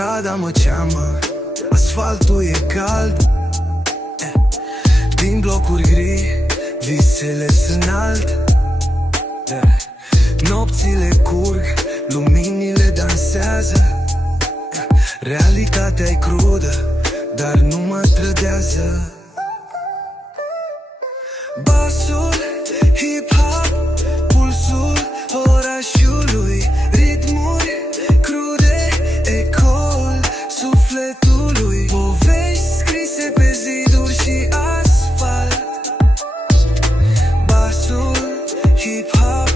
Strada mă cheamă, asfaltul e cald, din blocuri gri, visele sunt înalt, nopțile curg, luminile dansează, realitatea e crudă, dar nu mă trădează. Basul, hip-hop, pulsul orașului, ritmuri crude, ecoul sufletului, povești scrise pe ziduri și asfalt. Basul, hip-hop,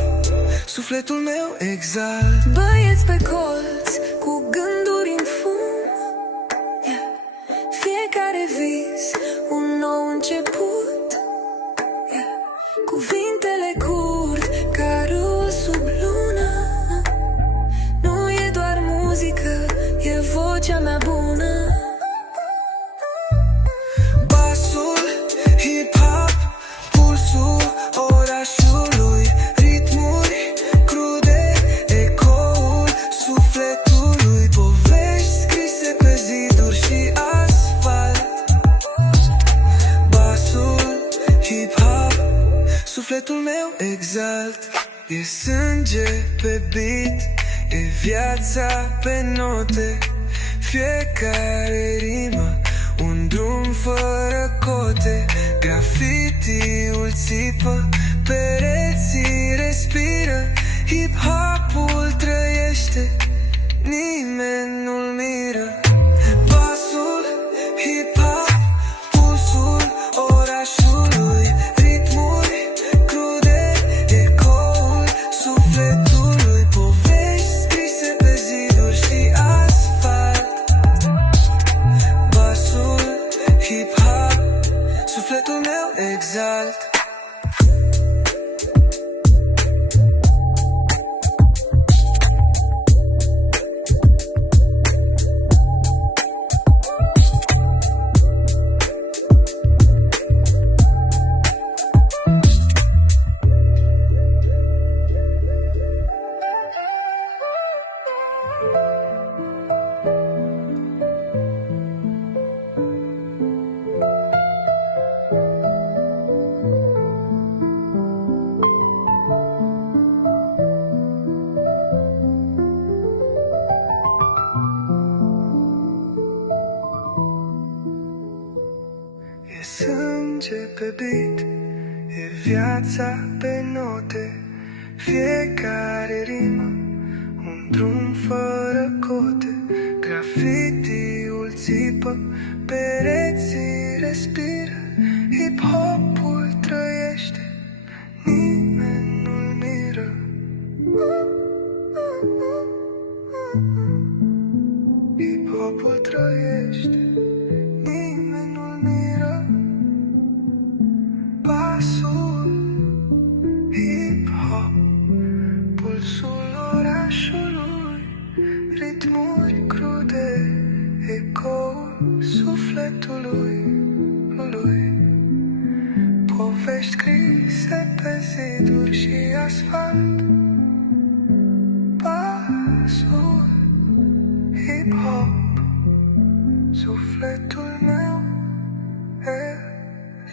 sufletul meu exalt. Băieți pe colț, cu gânduri în fund, fiecare vis, un nou început. Cuvintele curg ca râu sub lună. Nu e doar muzică, e vocea mea bună. Basul, hip-hop, pulsul orașului, ritmuri crude, ecoul sufletului, povești scrise pe ziduri și asfalt. Basul, hip-hop, sufletul meu exalt. E sânge pe beat, e viața pe note, fiecare rimă un drum fără cote. Grafitiul țipă, pereții respiră, hip-hopul trăiește, nimeni nu-l miră. Basul, hip-hop, pulsul orașului, ritmuri crude, ecoul sufletului, povești scrise pe ziduri și asfalt. Basul, hip-hop, sufletul meu exalt. E sânge pe beat, e viața pe note, fiecare rimă un drum fără cote. Grafitiul țipă, pereții respiră, hip-hopul trăiește, nimeni nu-l miră. Hip-hopul trăiește, nimeni nu-l miră. Basul, hip-hop, pulsul orașului, ritmuri crude, ecoul sufletului, povești scrise pe ziduri și asfalt. Basul, hip-hop, sufletul